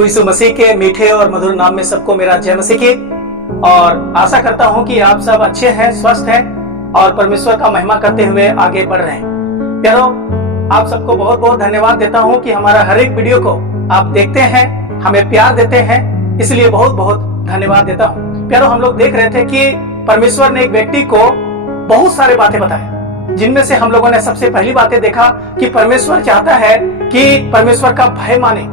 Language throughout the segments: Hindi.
प्रभु यीशु मसीह के मीठे और मधुर नाम में सबको मेरा जय मसीह की। और आशा करता हूं कि आप सब अच्छे हैं, स्वस्थ हैं और परमेश्वर का महिमा करते हुए आगे बढ़ रहे हैं। प्यारो, आप सबको बहुत बहुत धन्यवाद देता हूं कि हमारा हर एक वीडियो को आप देखते हैं, हमें प्यार देते हैं, इसलिए बहुत बहुत धन्यवाद देता हूं। प्यारो, हम लोग देख रहे थे कि परमेश्वर ने एक व्यक्ति को बहुत सारे बातें बताए, जिनमें से हम लोगों ने सबसे पहली बातें देखा कि परमेश्वर चाहता है कि परमेश्वर का भय माने।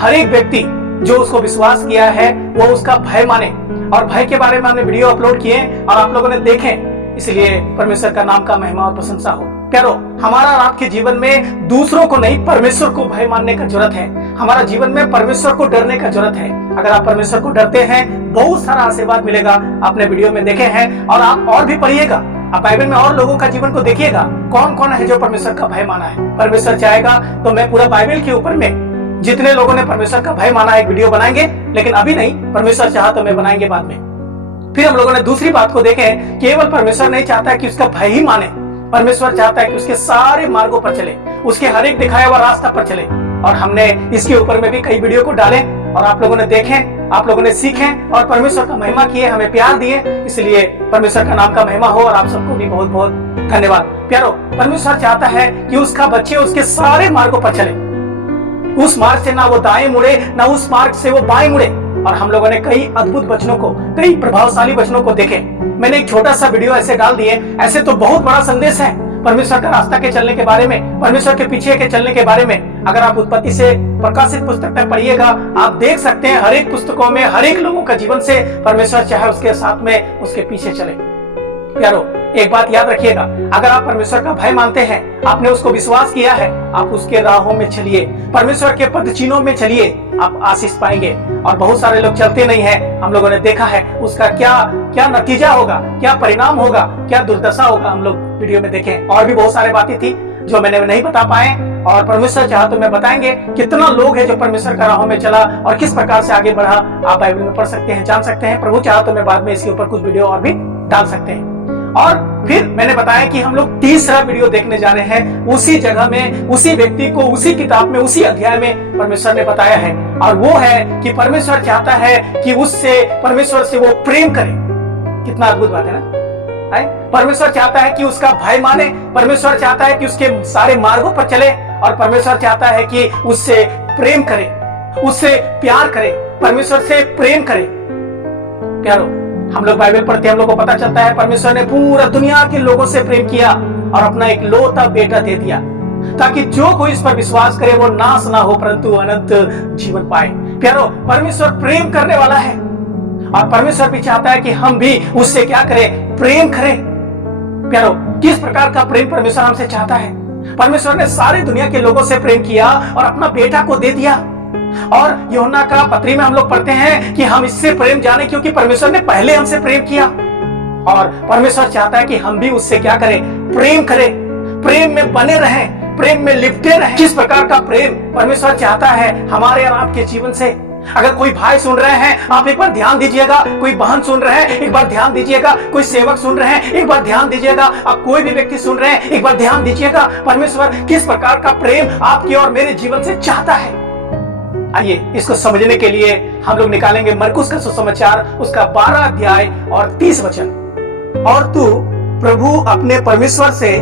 हर एक व्यक्ति जो उसको विश्वास किया है वो उसका भय माने, और भय के बारे में हमने वीडियो अपलोड किए और आप लोगों ने देखे, इसलिए परमेश्वर का नाम का महिमा और प्रशंसा हो। प्यारो, हमारा और आपके जीवन में दूसरों को नहीं, परमेश्वर को भय मानने का जरूरत है। हमारा जीवन में परमेश्वर को डरने का जरूरत है। अगर आप परमेश्वर को डरते हैं, बहुत सारा आशीर्वाद मिलेगा। आपने वीडियो में देखे हैं और आप और भी पढ़िएगा, आप बाइबल में और लोगों का जीवन को देखिएगा, कौन कौन है जो परमेश्वर का भय माना है। परमेश्वर चाहेगा तो मैं पूरा बाइबल के ऊपर में जितने लोगों ने परमेश्वर का भय माना एक वीडियो बनाएंगे, लेकिन अभी नहीं, परमेश्वर चाहा तो मैं बनाएंगे बाद में। फिर हम लोगों ने दूसरी बात को देखे, केवल परमेश्वर नहीं चाहता है कि उसका भय ही माने, परमेश्वर चाहता है कि उसके सारे मार्गों पर चले, उसके हर एक दिखाया हुआ रास्ता पर चले। और हमने इसके ऊपर में भी कई वीडियो को डाले और आप लोगों ने देखे, आप लोगों ने सीखे और परमेश्वर का महिमा किए, हमें प्यार दिए, इसलिए परमेश्वर का नाम का महिमा हो। और आप सबको भी बहुत बहुत धन्यवाद। प्यारो, परमेश्वर चाहता है कि उसका बच्चे उसके सारे मार्गों पर चले, उस मार्ग से ना वो दाएं मुड़े, ना उस मार्ग से वो बाएं मुड़े। और हम लोगों ने कई अद्भुत वचनों को, कई प्रभावशाली वचनों को देखे। मैंने एक छोटा सा वीडियो ऐसे डाल दिए, ऐसे तो बहुत बड़ा संदेश है परमेश्वर का रास्ता के चलने के बारे में, परमेश्वर के पीछे के चलने के बारे में। अगर आप उत्पत्ति से प्रकाशित पुस्तक तक पढ़िएगा, आप देख सकते हैं हर एक पुस्तकों में हर एक लोगों का जीवन से परमेश्वर चाहे उसके साथ में, उसके पीछे चले। प्यारो, एक बात याद रखिएगा, अगर आप परमेश्वर का भय मानते हैं, आपने उसको विश्वास किया है, आप उसके राहों में चलिए, परमेश्वर के पद चिन्हों में चलिए, आप आशीष पाएंगे। और बहुत सारे लोग चलते नहीं हैं, हम लोगों ने देखा है उसका क्या नतीजा होगा, क्या परिणाम होगा, क्या दुर्दशा होगा, हम लोग वीडियो में देखें। और भी बहुत सारी बातें थी जो मैंने नहीं बता पाए, और परमेश्वर चाहा तो मैं बताएंगे कितना लोग है जो परमेश्वर का राहों में चला और किस प्रकार से आगे बढ़ा। आप बाइबल में पढ़ सकते हैं, जान सकते हैं। प्रभु चाहा तो मैं बाद में इसके ऊपर कुछ वीडियो और भी डाल सकते हैं। और फिर मैंने बताया कि हम लोग तीसरा वीडियो देखने जा रहे हैं, उसी जगह में, उसी व्यक्ति को, उसी किताब में, उसी अध्याय में परमेश्वर ने बताया है, और वो है कि परमेश्वर चाहता है कि उससे, परमेश्वर से वो प्रेम करे। कितना अद्भुत बात है ना। परमेश्वर चाहता है कि उसका भय माने, परमेश्वर चाहता है कि उसके सारे मार्गों पर चले, और परमेश्वर चाहता है कि उससे प्रेम करे, उससे प्यार करे, परमेश्वर से प्रेम करे। प्यारो, हम लोग बाइबल पढ़ते हैं, हम लोग को पता चलता है परमेश्वर ने पूरा दुनिया के लोगों से प्रेम किया और अपना एक लौता बेटा दे दिया, ताकि जो कोई इस पर विश्वास करे वो नाश ना हो परंतु अनंत जीवन पाए। प्यारो, परमेश्वर प्रेम करने वाला है, और परमेश्वर भी चाहता है कि हम भी उससे क्या करें, प्रेम करें। प्यारो, किस प्रकार का प्रेम परमेश्वर हमसे चाहता है। परमेश्वर ने सारी दुनिया के लोगों से प्रेम किया और अपना बेटा को दे दिया। और यूहन्ना का पत्री में हम लोग पढ़ते हैं कि हम इससे प्रेम जाने क्योंकि परमेश्वर ने पहले हमसे प्रेम किया। और परमेश्वर चाहता है कि हम भी उससे क्या करें, प्रेम करें, प्रेम में बने रहें, प्रेम में लिपटे रहें। किस प्रकार का प्रेम परमेश्वर चाहता है हमारे और आपके जीवन से। अगर कोई भाई सुन रहे हैं, आप एक बार ध्यान दीजिएगा, कोई बहन सुन रहे हैं, एक बार ध्यान दीजिएगा, कोई सेवक सुन रहे हैं, एक बार ध्यान दीजिएगा, आप कोई भी व्यक्ति सुन रहे हैं, एक बार ध्यान दीजिएगा, परमेश्वर किस प्रकार का प्रेम आपके और मेरे जीवन से चाहता है। आइए इसको समझने के लिए हम लोग निकालेंगे मरकुस का सुसमाचार, उसका 12 अध्याय और 30 वचन। और तू प्रभु अपने परमेश्वर से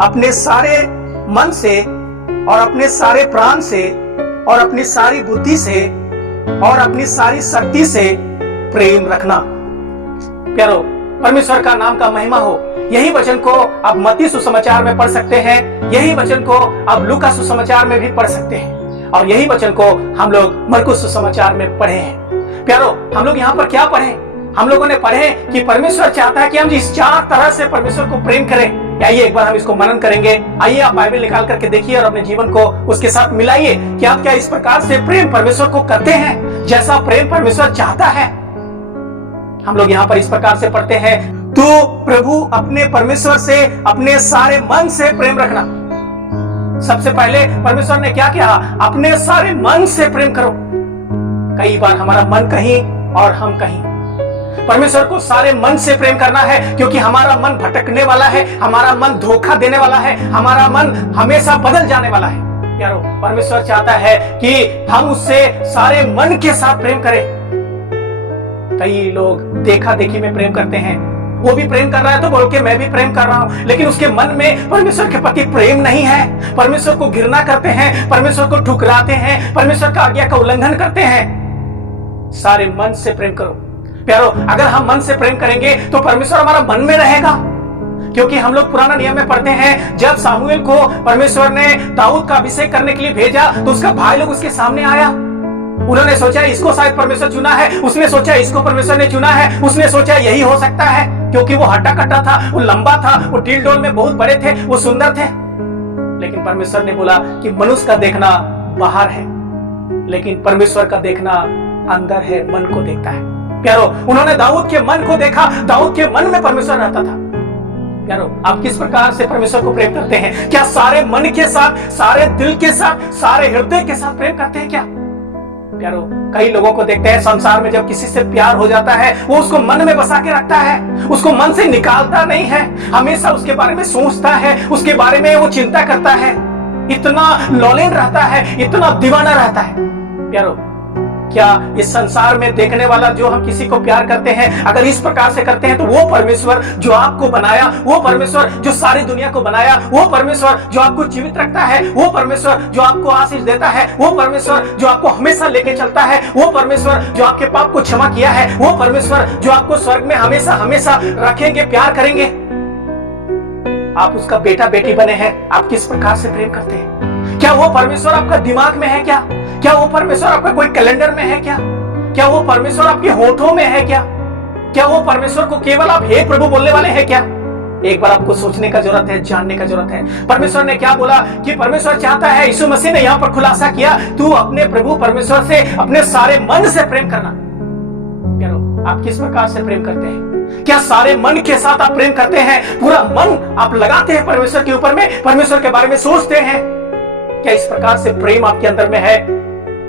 अपने सारे मन से और अपने सारे प्राण से और अपनी सारी बुद्धि से और अपनी सारी शक्ति से प्रेम रखना। प्यारो, परमेश्वर का नाम का महिमा हो। यही वचन को आप मत्ती सुसमाचार में पढ़ सकते हैं, यही वचन को आप लूका सुसमाचार में भी पढ़ सकते हैं, और यही वचन को हम लोग मरकुस सुसमाचार में पढ़े हैं। प्यारो, हम लोग यहाँ पर क्या पढ़े, हम लोगों ने पढ़े कि परमेश्वर चाहता है कि हम इस 4 तरह से परमेश्वर को प्रेम करें। आइए एक बार हम इसको मनन करेंगे। आइए आप बाइबल निकाल करके देखिए और अपने जीवन को उसके साथ मिलाइए कि आप क्या इस प्रकार से प्रेम परमेश्वर को करते हैं जैसा प्रेम परमेश्वर चाहता है। हम लोग यहाँ पर इस प्रकार से पढ़ते हैं, तू प्रभु अपने परमेश्वर से अपने सारे मन से प्रेम रखना। सबसे पहले परमेश्वर ने क्या किया, अपने सारे मन से प्रेम करो। कई बार हमारा मन कहीं और हम कहीं। परमेश्वर को सारे मन से प्रेम करना है, क्योंकि हमारा मन भटकने वाला है, हमारा मन धोखा देने वाला है, हमारा मन हमेशा बदल जाने वाला है। प्यारो, परमेश्वर चाहता है कि हम उससे सारे मन के साथ प्रेम करें। कई लोग देखा देखी में प्रेम करते हैं, वो भी प्रेम कर रहा है तो बोल के मैं भी प्रेम कर रहा हूं, लेकिन उसके मन में परमेश्वर के प्रति प्रेम नहीं है। परमेश्वर को घृणा करते हैं, परमेश्वर को ठुकराते हैं, परमेश्वर का आज्ञा का उल्लंघन करते हैं। सारे मन से प्रेम करो प्यारो। अगर हम मन से प्रेम करेंगे तो परमेश्वर हमारा मन में रहेगा, क्योंकि हम लोग पुराना नियम में पढ़ते हैं, जब सामुएल को परमेश्वर ने दाऊद का अभिषेक करने के लिए भेजा तो उसका भाई लोग उसके सामने आया। उन्होंने सोचा इसको शायद परमेश्वर चुना है, उसने सोचा इसको परमेश्वर ने चुना है, उसने सोचा यही हो सकता है, क्योंकि वो हट्टा कट्टा था, वो लंबा था, वो डील डोल में बहुत बड़े थे, वो सुंदर थे। लेकिन परमेश्वर ने बोला कि मनुष्य का देखना बाहर है, लेकिन परमेश्वर का देखना अंदर है, मन को देखता है। प्यारो, उन्होंने दाऊद के मन को देखा, दाऊद के मन में परमेश्वर रहता था। प्यारो, आप किस प्रकार से परमेश्वर को प्रेम करते हैं? क्या सारे मन के साथ, सारे दिल के साथ, सारे हृदय के साथ प्रेम करते हैं क्या? प्यारो, कई लोगों को देखते हैं संसार में जब किसी से प्यार हो जाता है वो उसको मन में बसा के रखता है, उसको मन से निकालता नहीं है, हमेशा उसके बारे में सोचता है, उसके बारे में वो चिंता करता है, इतना लॉलेन रहता है, इतना दीवाना रहता है। प्यारो, क्या इस संसार में देखने वाला जो हम किसी को प्यार करते हैं, अगर इस प्रकार से करते हैं तो वो परमेश्वर जो आपको बनाया, वो परमेश्वर जो सारी दुनिया को बनाया, वो परमेश्वर जो आपको जीवित रखता है, वो परमेश्वर जो आपको आशीष देता है, वो परमेश्वर जो आपको हमेशा लेके चलता है, वो परमेश्वर जो आपके पाप को क्षमा किया है, वो परमेश्वर जो आपको स्वर्ग में हमेशा हमेशा रखेंगे, प्यार करेंगे, आप उसका बेटा बेटी बने हैं, आप किस प्रकार से प्रेम करते हैं? क्या वो परमेश्वर आपका दिमाग में है क्या? क्या वो परमेश्वर आपका कोई कैलेंडर में है क्या? क्या वो परमेश्वर आपके होठों में है क्या? क्या वो परमेश्वर को केवल आप हे प्रभु बोलने वाले हैं क्या? एक बार आपको सोचने का जरूरत है, जानने का जरूरत है। परमेश्वर ने क्या बोला कि परमेश्वर चाहता है, यीशु मसीह ने यहाँ पर खुलासा किया, तू अपने प्रभु परमेश्वर से अपने सारे मन से प्रेम करना। प्यारो, आप किस प्रकार से प्रेम करते हैं? क्या सारे मन के साथ आप प्रेम करते हैं? पूरा मन आप लगाते हैं परमेश्वर के ऊपर में, परमेश्वर के बारे में सोचते हैं? क्या इस प्रकार से प्रेम आपके अंदर में है?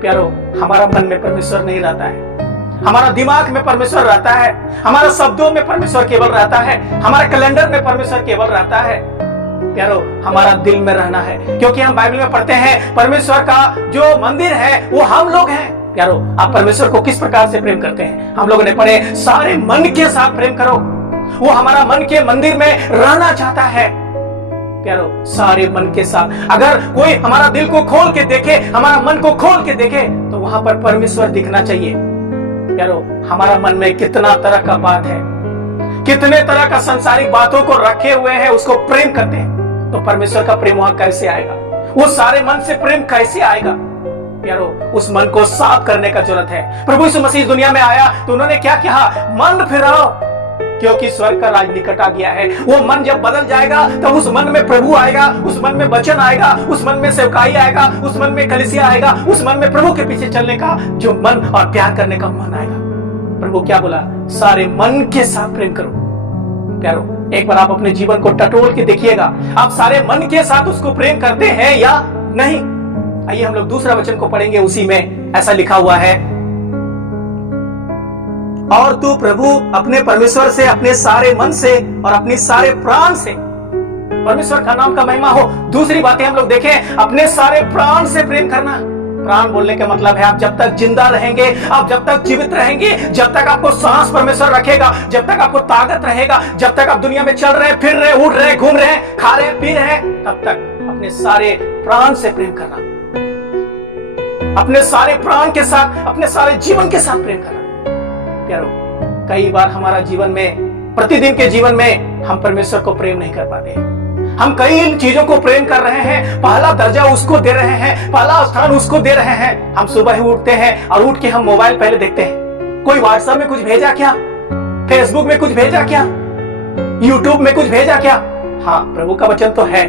प्यारो, हमारा मन में परमेश्वर नहीं रहता है, हमारा दिमाग में परमेश्वर रहता है, हमारा शब्दों में परमेश्वर केवल रहता है, हमारे कैलेंडर में परमेश्वर केवल रहता है। प्यारो, हमारा दिल में रहना है, क्योंकि हम बाइबल में पढ़ते हैं परमेश्वर का जो मंदिर है वो हम लोग हैं। प्यारो, आप परमेश्वर को किस प्रकार से प्रेम करते हैं? हम लोगों ने पढ़े सारे मन के साथ प्रेम करो, वो हमारा मन के मंदिर में रहना चाहता है। प्यारो, सारे मन के साथ, अगर कोई हमारा दिल को खोल के देखे, हमारा मन को खोल के देखे, तो वहां पर परमेश्वर दिखना चाहिए। प्यारो, हमारा मन में कितना तरह का बात है, कितने तरह का सांसारिक बातों को रखे हुए हैं, उसको प्रेम करते हैं, तो परमेश्वर का प्रेम वहां कैसे आएगा? वो सारे मन से प्रेम कैसे आएगा? प्यारो, उस मन को साफ करने का जरूरत है। प्रभु यीशु मसीह दुनिया में आया तो उन्होंने क्या कहा? मन फिराओ, क्योंकि स्वर्ग का राज निकट आ गया है। वो मन जब बदल जाएगा तो उस मन में प्रभु आएगा, उस मन में वचन आएगा, उस मन में सेवकाई आएगा, उस मन में कलीसिया आएगा, उस मन में प्रभु के पीछे चलने का जो मन और प्यार करने का मन आएगा। प्रभु क्या बोला? सारे मन के साथ प्रेम करो। प्यारो, एक बार आप अपने जीवन को टटोल के देखिएगा, आप सारे मन के साथ उसको प्रेम करते हैं या नहीं? आइए हम लोग दूसरा वचन को पढ़ेंगे, उसी में ऐसा लिखा हुआ है, और तू प्रभु अपने परमेश्वर से अपने सारे मन से और अपनी सारे प्राण से, परमेश्वर का नाम का महिमा हो। दूसरी बातें हम लोग देखें, अपने सारे प्राण से प्रेम करना। प्राण बोलने का मतलब है आप जब तक जिंदा रहेंगे, आप जब तक जीवित रहेंगे, जब तक आपको सांस परमेश्वर रखेगा, जब तक आपको ताकत रहेगा, जब तक आप दुनिया में चल रहे, फिर रहे, उड़ रहे, घूम रहे, खा रहे, पी रहे, तब तक अपने सारे प्राण से प्रेम करना, अपने सारे प्राण के साथ, अपने सारे जीवन के साथ प्रेम करना। प्यारो, कई बार हमारा जीवन में, प्रतिदिन के जीवन में हम परमेश्वर को प्रेम नहीं कर पाते। हम कई चीजों को प्रेम कर रहे हैं, पहला दर्जा उसको दे रहे हैं, पहला स्थान उसको दे रहे हैं। हम सुबह ही उठते हैं और उठ के हम मोबाइल पहले देखते हैं, कोई व्हाट्सएप में कुछ भेजा क्या, फेसबुक में कुछ भेजा क्या, यूट्यूब में कुछ भेजा क्या? हाँ, प्रभु का वचन तो है,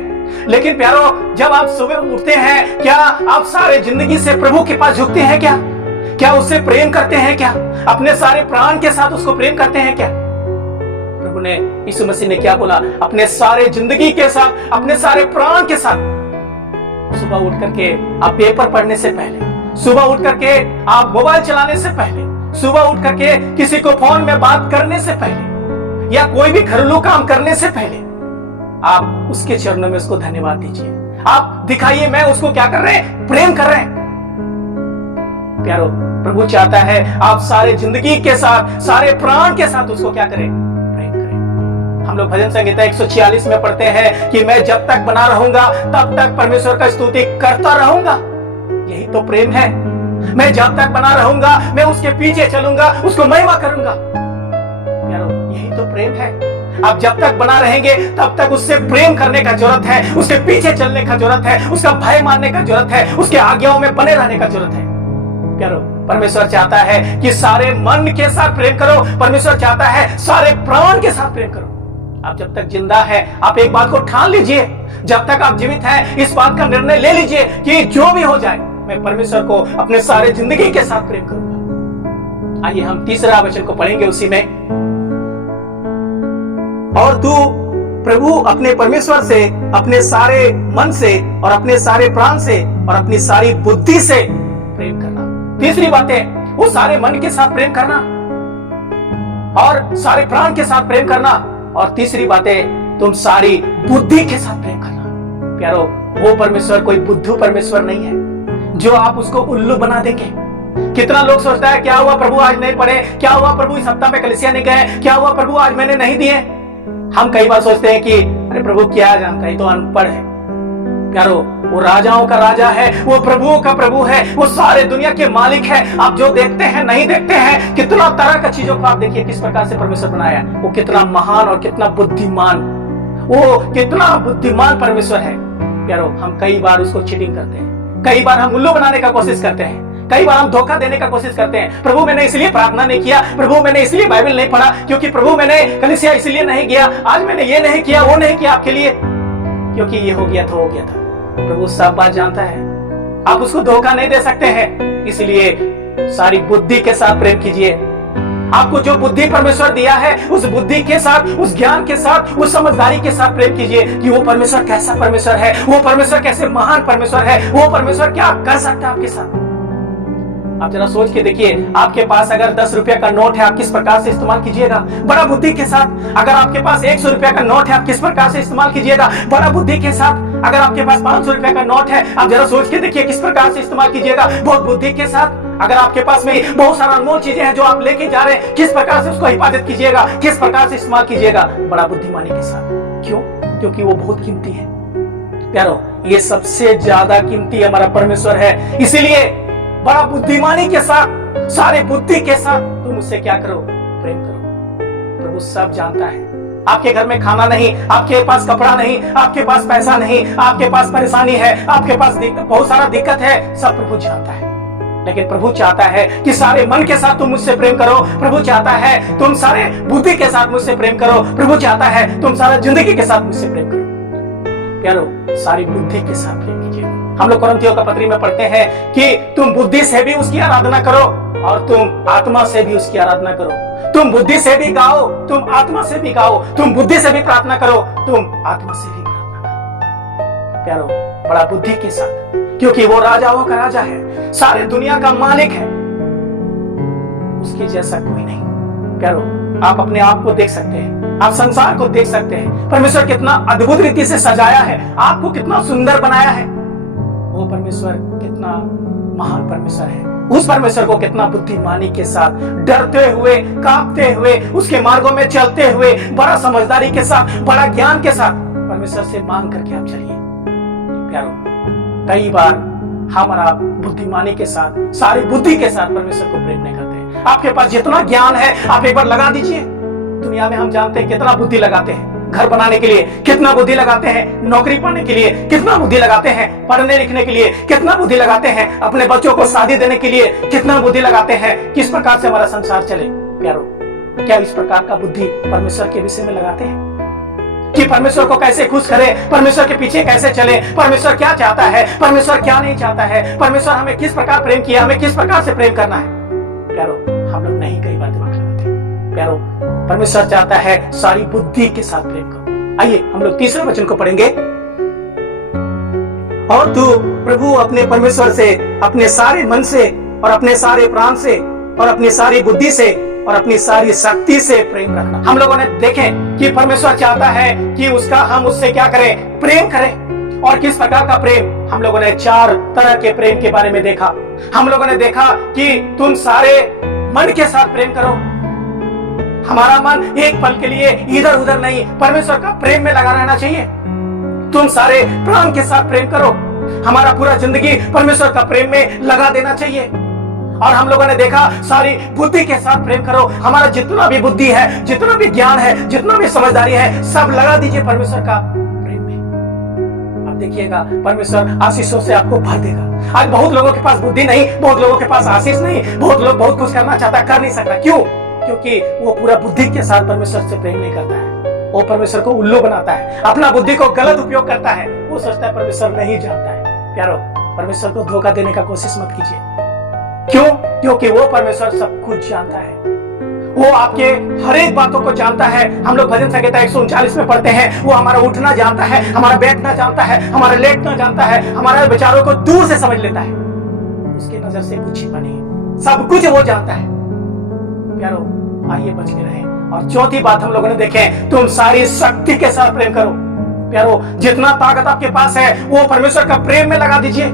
लेकिन प्यारो, जब आप सुबह उठते हैं, क्या आप सारे जिंदगी से प्रभु के पास झुकते हैं क्या? क्या उससे प्रेम करते हैं क्या? अपने सारे प्राण के साथ उसको प्रेम करते हैं क्या? प्रभु ने, यीशु मसीह ने क्या बोला? अपने सारे जिंदगी के साथ, अपने सारे प्राण के साथ। सुबह उठ करके आप पेपर पढ़ने से पहले, सुबह उठ करके आप मोबाइल चलाने से पहले, सुबह उठ करके किसी को फोन में बात करने से पहले, या कोई भी घरेलू काम करने से पहले, आप उसके चरणों में उसको धन्यवाद दीजिए। आप दिखाइए, मैं उसको क्या कर रहे हैं, प्रेम कर रहे हैं। प्यारो, प्रभु चाहता है आप सारे जिंदगी के साथ, सारे प्राण के साथ उसको क्या करें, प्रेम करें। हम लोग भजन संहिता 146 में पढ़ते हैं कि मैं जब तक बना रहूंगा तब तक परमेश्वर का स्तुति करता रहूंगा। यही तो प्रेम है। मैं जब तक बना रहूंगा, मैं उसके पीछे चलूंगा, उसको महिमा करूंगा। प्यारो, यही तो प्रेम है। आप जब तक बना रहेंगे तब तक उससे प्रेम करने का जरूरत है, उसके पीछे चलने का जरूरत है, उसका भय मानने का जरूरत है, उसके आज्ञाओं में बने रहने का जरूरत है। प्यारो, परमेश्वर चाहता है कि सारे मन के साथ प्रेम करो। परमेश्वर चाहता है सारे प्राण के साथ प्रेम करो। आप जब तक जिंदा है, आप एक बात को ठान लीजिए, जब तक आप जीवित हैं, इस बात का निर्णय ले लीजिए कि जो भी हो जाए, मैं परमेश्वर को अपने सारे जिंदगी के साथ प्रेम करूंगा। आइए हम तीसरा वचन को पढ़ेंगे उसी में। और तू प्रभु अपने परमेश्वर से अपने सारे मन से और अपने सारे प्राण से और अपनी सारी बुद्धि से प्रेम करना। तीसरी बात है, वो सारे मन के साथ प्रेम करना और सारे प्राण के साथ प्रेम करना। और तीसरी बात है, तुम सारी बुद्धि के साथ प्रेम करना। प्यारो, वो परमेश्वर कोई बुद्धू परमेश्वर नहीं है जो आप उसको उल्लू बना देंगे। कितना लोग सोचता है, क्या हुआ प्रभु आज नहीं पढ़े, क्या हुआ प्रभु इस सप्ताह में कलीसिया नहीं गए, क्या हुआ प्रभु आज मैंने नहीं दिए। हम कई बार सोचते हैं कि अरे प्रभु क्या जानता है, तो अनपढ़ है। प्यारो, वो राजाओं का राजा है, वो प्रभुओं का प्रभु है, वो सारे दुनिया के मालिक है। आप जो देखते हैं नहीं देखते हैं, कितना तरह का चीजों को आप देखिए किस प्रकार से परमेश्वर बनाया। वो कितना महान और कितना बुद्धिमान, वो कितना बुद्धिमान परमेश्वर है। प्यारो, हम कई बार उसको चीटिंग करते हैं, कई बार हम उल्लू बनाने का कोशिश करते हैं, कई बार हम धोखा देने का कोशिश करते हैं। प्रभु मैंने इसलिए प्रार्थना नहीं किया, प्रभु मैंने इसलिए बाइबल नहीं पढ़ा, क्योंकि प्रभु मैंने कलीसिया इसलिए नहीं गया, आज मैंने ये नहीं किया, वो नहीं किया आपके लिए, क्योंकि ये हो गया तो हो गया था। प्रभु सब बात जानता है, आप उसको धोखा नहीं दे सकते हैं। इसलिए सारी बुद्धि के साथ प्रेम कीजिए। आपको जो बुद्धि परमेश्वर दिया है, उस बुद्धि के साथ, उस ज्ञान के साथ, उस समझदारी के साथ प्रेम कीजिए कि वो परमेश्वर कैसा परमेश्वर है, वो परमेश्वर कैसे महान परमेश्वर है, वो परमेश्वर क्या कर सकता है आपके साथ। आप जरा सोच के देखिए, आपके पास अगर 10 रुपया का नोट है, आप किस प्रकार से इस्तेमाल कीजिएगा, बड़ा बुद्धि के साथ। अगर आपके पास 100 रुपया का नोट है, आप किस प्रकार से इस्तेमाल कीजिएगा, बड़ा बुद्धि के साथ। अगर आपके पास 500 रुपया का नोट है, आप जरा सोच के देखिए किस प्रकार से इस्तेमाल कीजिएगा, बहुत बुद्धि के साथ। अगर आपके पास में बहुत सारा अनमोल चीजें हैं जो आप लेके जा रहे हैं, किस प्रकार से उसको हिफाजत कीजिएगा, किस प्रकार से इस्तेमाल कीजिएगा, बड़ा बुद्धिमानी के साथ। क्यों? क्योंकि वो बहुत कीमती है। प्यारो, ये सबसे ज्यादा कीमती हमारा परमेश्वर है, इसीलिए बड़ा बुद्धिमानी के साथ, सारे बुद्धि के साथ तुम उससे क्या करो, प्रेम करो। प्रभु सब जानता है। आपके घर में खाना नहीं, आपके पास कपड़ा नहीं, आपके पास पैसा नहीं, आपके पास परेशानी है, आपके पास बहुत सारा दिक्कत है, सब प्रभु जानता है। लेकिन प्रभु चाहता है कि सारे मन के साथ तुम मुझसे प्रेम करो। प्रभु चाहता है तुम सारे बुद्धि के साथ मुझसे प्रेम करो। प्रभु चाहता है तुम सारा जिंदगी के साथ मुझसे प्रेम करो। प्यारो, सारी बुद्धि के साथ प्रेम कीजिए। हम लोग कोरिन्थियों का पत्री में पढ़ते हैं कि तुम बुद्धि से भी उसकी आराधना करो और तुम आत्मा से भी उसकी आराधना करो। तुम बुद्धि से भी गाओ, तुम आत्मा से भी गाओ, तुम बुद्धि से भी प्रार्थना करो, तुम आत्मा से भी प्रार्थना करो। प्यारो, बड़ा बुद्धि के साथ, क्योंकि वो राजाओं का राजा है, सारे दुनिया का मालिक है, उसके जैसा कोई नहीं। प्यारो, आप अपने आप को देख सकते हैं, आप संसार को देख सकते हैं, परमेश्वर कितना अद्भुत रीति से सजाया है, आपको कितना सुंदर बनाया है। वो परमेश्वर कितना महान परमेश्वर है। उस परमेश्वर को कितना बुद्धिमानी के साथ, डरते हुए, कांपते हुए, उसके मार्गों में चलते हुए, बड़ा समझदारी के साथ, बड़ा ज्ञान के साथ परमेश्वर से मांग करके आप चलिए। प्यारो, कई बार हमारा बुद्धिमानी के साथ, सारी बुद्धि के साथ परमेश्वर को प्रेम नहीं करते। आपके पास जितना ज्ञान है आप एक बार लगा दीजिए। दुनिया में हम जानते हैं कितना बुद्धि लगाते हैं, घर बनाने के लिए कितना बुद्धि लगाते हैं, नौकरी पाने के लिए कितना बुद्धि लगाते हैं, पढ़ने लिखने के लिए कितना बुद्धि लगाते हैं, अपने बच्चों को शादी देने के लिए कितना बुद्धि लगाते हैं, किस प्रकार से हमारा संसार चले। प्यारो, क्या इस प्रकार का बुद्धि परमेश्वर के विषय में लगाते हैं कि परमेश्वर को कैसे खुश करें, परमेश्वर के पीछे कैसे चले, परमेश्वर क्या चाहता है, परमेश्वर क्या नहीं चाहता है, परमेश्वर हमें किस प्रकार प्रेम किया, हमें किस प्रकार से प्रेम करना है। प्यारो, हम लोग नहीं कई बार दिमाग लगाते। प्यारो, परमेश्वर चाहता है सारी बुद्धि के साथ प्रेम करो। आइए हम लोग तीसरे वचन को पढ़ेंगे। और तू प्रभु अपने परमेश्वर से अपने सारे मन से और अपने सारे प्राण से और अपनी सारी बुद्धि से और अपनी सारी शक्ति से प्रेम रखना। हम लोगों ने देखें कि परमेश्वर चाहता है कि हम उससे क्या करें, प्रेम करें। और किस प्रकार का प्रेम। हम लोगों ने 4 तरह के प्रेम के बारे में देखा। हम लोगों ने देखा कि तुम सारे मन के साथ प्रेम करो। हमारा मन एक पल के लिए इधर उधर नहीं, परमेश्वर का प्रेम में लगा रहना चाहिए। तुम सारे प्राण के साथ प्रेम करो। हमारा पूरा जिंदगी परमेश्वर का प्रेम में लगा देना चाहिए। और हम लोगों ने देखा सारी बुद्धि के साथ प्रेम करो। हमारा जितना भी बुद्धि है, जितना भी ज्ञान है, जितना भी समझदारी है, सब लगा दीजिए परमेश्वर का प्रेम में। अब देखिएगा परमेश्वर आशीषों से आपको भर देगा। आज बहुत लोगों के पास बुद्धि नहीं, बहुत लोगों के पास आशीष नहीं, बहुत लोग बहुत कुछ करना चाहता है, कर नहीं सकता। क्यों? क्योंकि वो पूरा बुद्धि के साथ परमेश्वर से प्रेम नहीं करता है। वो परमेश्वर को उल्लू बनाता है, अपना बुद्धि को गलत उपयोग करता है। वो सोचता है परमेश्वर नहीं जानता है। प्यारो, परमेश्वर को धोखा देने का कोशिश मत कीजिए। क्यों? क्योंकि वो परमेश्वर सब कुछ जानता है। वो आपके हर एक बातों को जानता है। हम लोग भजन संहिता 139 में पढ़ते हैं, वो हमारा उठना जानता है, हमारा बैठना जानता है, हमारा लेटना जानता है, हमारे विचारों को दूर से समझ लेता है। उसकी नजर से कुछ छिपा नहीं, सब कुछ वो जानता है। प्यारो, आइए बच के रहें। और चौथी बात हम लोगों ने देखे, तुम सारी शक्ति के साथ प्रेम करो। प्यारो, जितना ताकत आपके पास है वो परमेश्वर का प्रेम में लगा दीजिए।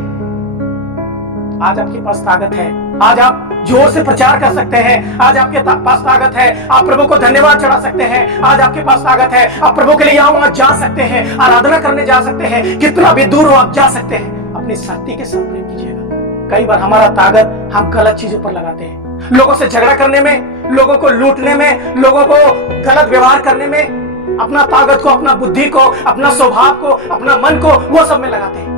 आज आपके पास ताकत है, आज आप जोर से प्रचार कर सकते हैं। आज आपके पास ताकत है, आप प्रभु को धन्यवाद चढ़ा सकते हैं। आज आपके पास ताकत है, आप प्रभु के लिए यहाँ वहां जा सकते हैं, आराधना करने जा सकते हैं, कितना भी दूर हो आप जा सकते हैं। अपनी शक्ति के साथ प्रेम कीजिएगा। कई बार हमारा ताकत हम गलत चीजों पर लगाते हैं, लोगों से झगड़ा करने में, लोगों को लूटने में, लोगों को गलत व्यवहार करने में, अपना ताकत को, अपना बुद्धि को, अपना स्वभाव को, अपना मन को, वो सब में लगाते हैं।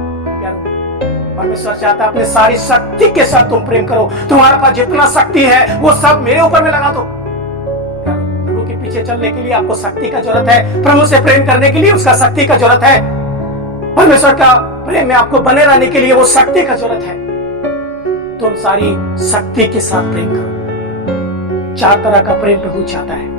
परमेश्वर चाहता है अपने सारी शक्ति के साथ तुम प्रेम करो। तुम्हारे पास जितना शक्ति है वो सब मेरे ऊपर में लगा दो। प्रभु के पीछे चलने के लिए आपको शक्ति का जरूरत है, प्रभु से प्रेम करने के लिए उसका शक्ति का जरूरत है, परमेश्वर का प्रेम में आपको बने रहने के लिए वो शक्ति का जरूरत है। तुम सारी शक्ति के साथ प्रेम करो। 4 तरह का प्रेम प्रभु चाहता है।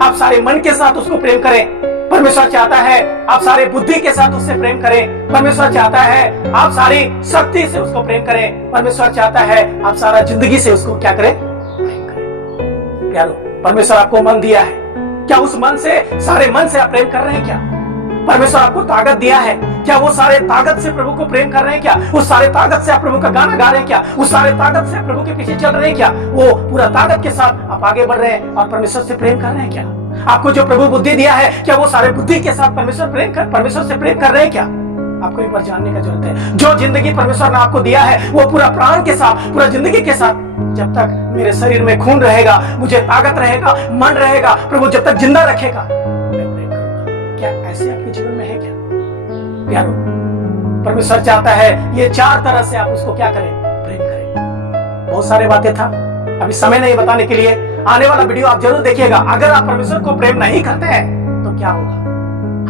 आप सारे मन के साथ उसको प्रेम करें। परमेश्वर चाहता है आप सारे बुद्धि के साथ उससे प्रेम करें। परमेश्वर चाहता है आप सारी शक्ति से उसको प्रेम करें। परमेश्वर चाहता है आप सारा जिंदगी से उसको क्या करें? प्रेम करें। प्यारो, परमेश्वर आपको मन दिया है, क्या उस मन से, सारे मन से आप प्रेम कर रहे हैं क्या? परमेश्वर आपको ताकत दिया है, क्या वो सारे ताकत से प्रभु को प्रेम कर रहे हैं क्या? उस सारे ताकत से आप प्रभु का गाना गा रहे हैं क्या? उस सारे ताकत से प्रभु के पीछे चल रहे हैं क्या? वो पूरा ताकत के साथ आप आगे बढ़ रहे हैं और परमेश्वर से प्रेम कर रहे हैं क्या? आपको जो प्रभु बुद्धि दिया है, क्या वो सारे बुद्धि के साथ परमेश्वर से प्रेम कर रहे हैं क्या? आपको एक बार जानने का जरूरत है। जो जिंदगी परमेश्वर ने आपको दिया है वो पूरा प्राण के साथ, पूरा जिंदगी के साथ, जब तक मेरे शरीर में खून रहेगा, मुझे ताकत रहेगा, मन रहेगा, प्रभु जब तक जिंदा रखेगा मैं प्रेम करूंगा। क्या ऐसे आपके जीवन में है क्या? प्यारो, परमेश्वर चाहता है ये 4 तरह से आप उसको क्या करें? प्रेम करें। बहुत सारे बातें था, अभी समय नहीं बताने के लिए। आने वाला वीडियो आप जरूर देखिएगा। अगर आप परमेश्वर को प्रेम नहीं करते हैं तो क्या होगा?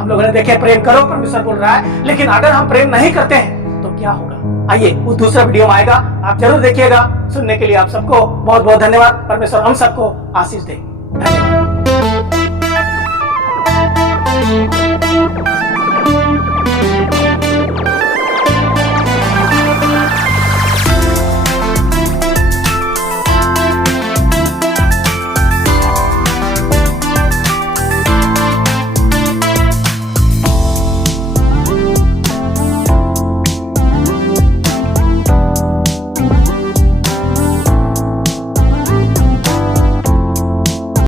हम लोगों ने देखे प्रेम करो, परमेश्वर बोल रहा है, लेकिन अगर हम प्रेम नहीं करते हैं तो क्या होगा? आइए वो दूसरा वीडियो में आएगा, आप जरूर देखिएगा। सुनने के लिए आप सबको बहुत बहुत धन्यवाद। परमेश्वर हम सबको आशीष दे। धन्यवाद।